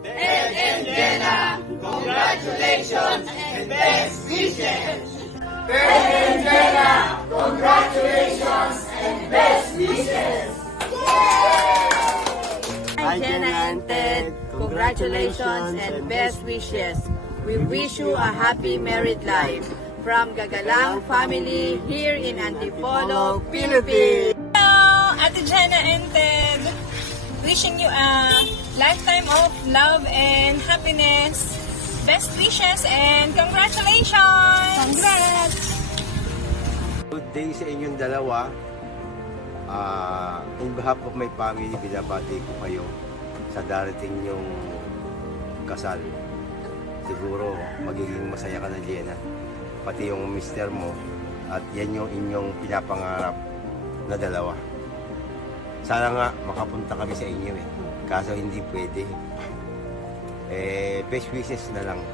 Ted and Jenna, congratulations and best wishes! Ted and Jenna, congratulations and best wishes! Hi Jenna and Ted, congratulations and best wishes. We wish you a happy married life. From Gagalang family here in Antipolo, Philippines. Hello, Ate Jenna and Ted. Wishing you a lifetime of love and happiness. Best wishes and congratulations! Congrats! Good day sa inyong dalawa. In behalf of my family, binabati ko kayo sa darating yung kasal. Siguro magiging masaya ka na, Jenna. Pati yung mister mo, at yan yung inyong pinapangarap na dalawa. Sana nga makapunta kami sa inyo kaso hindi pwede. Best wishes na lang.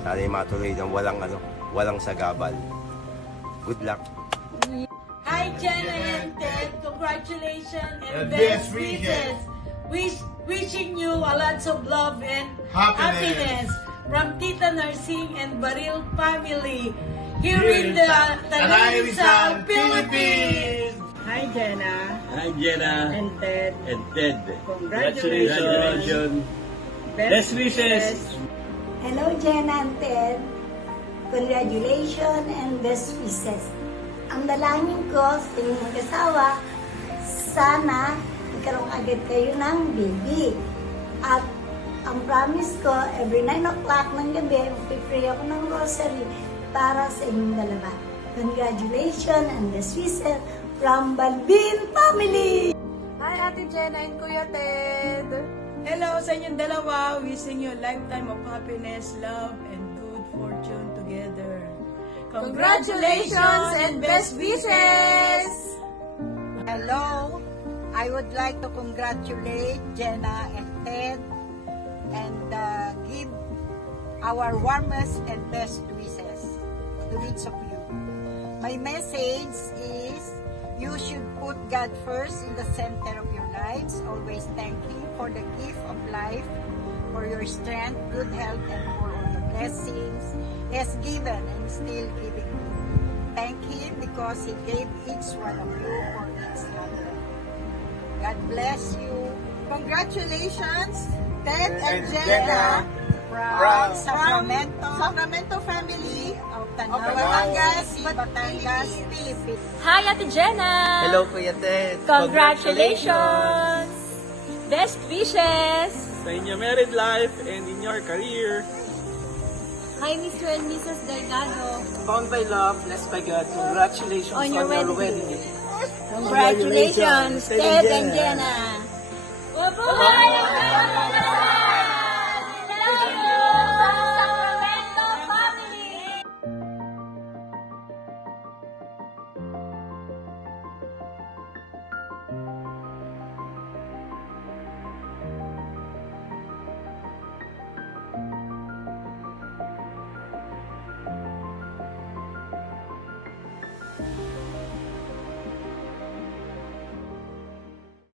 Sana matuloy ng walang sagabal. Good luck. Hi Jenna and Ted, congratulations and best best wishes. Wishing you a lots of love and Happiness. from Tita Narsing and Baril family here in the Tanay Rizal, Philippines. Hi Jenna Hi Jenna and Ted, and Ted. Congratulations. Best wishes. Hello, Jenna and Ted. Congratulations and best wishes. Ang dalangin ko sa inyong mag-asawa, sana ikaroon agad kayo ng baby. At ang promise ko, every 9 o'clock ng gabi, mag-pray ako ng rosary para sa inyong dalawa. Congratulations and best wishes from Balbin family! Hi Ate Jenna and Kuya Ted. Hello sa inyong dalawa, wishing you a lifetime of happiness, love, and good fortune together. Congratulations and best wishes! Hello, I would like to congratulate Jenna and Ted and give our warmest and best wishes to each of you. My message is you should put God first in the center of your lives. Always thank Him for the gift of life, for your strength, good health, and for all the blessings He has given and still giving you. Thank Him because He gave each one of you for each other. God bless you. Congratulations, Ted and Jenna from Sacramento family of Batangas, Philippines. Hi, Ate Jenna! Hello, Kuya Ted. Congratulations! Best wishes! Sa inyong married life and in your career. Hi, Mr. and Mrs. Delgado. Found by love, blessed by God. Congratulations On your wedding day. Congratulations, Ted and Jenna! Mabuhay